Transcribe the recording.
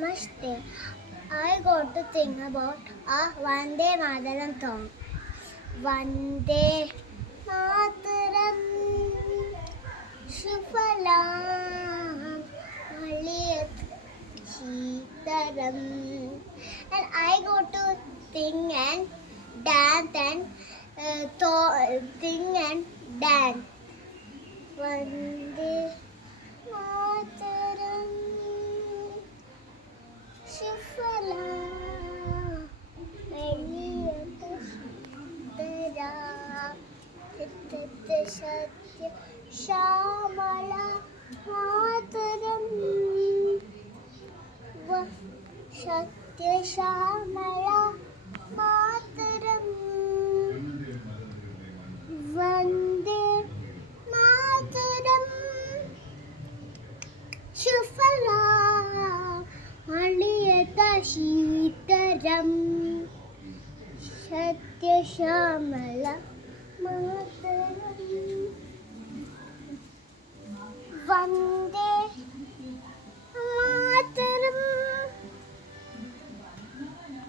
Namaste. I got to think about a Vande Mataram song. Vande Mataram Shufalam Maliyat Shitaram. And I got to sing and dance and sing and dance. Vande Mataram Shifala Meliyata Shitara Tittata Satya Shamala Mataram Satya Shamala Mataram Vande Mataram Shufala Maliyata Shitaram Satya Shamala Mataram Vande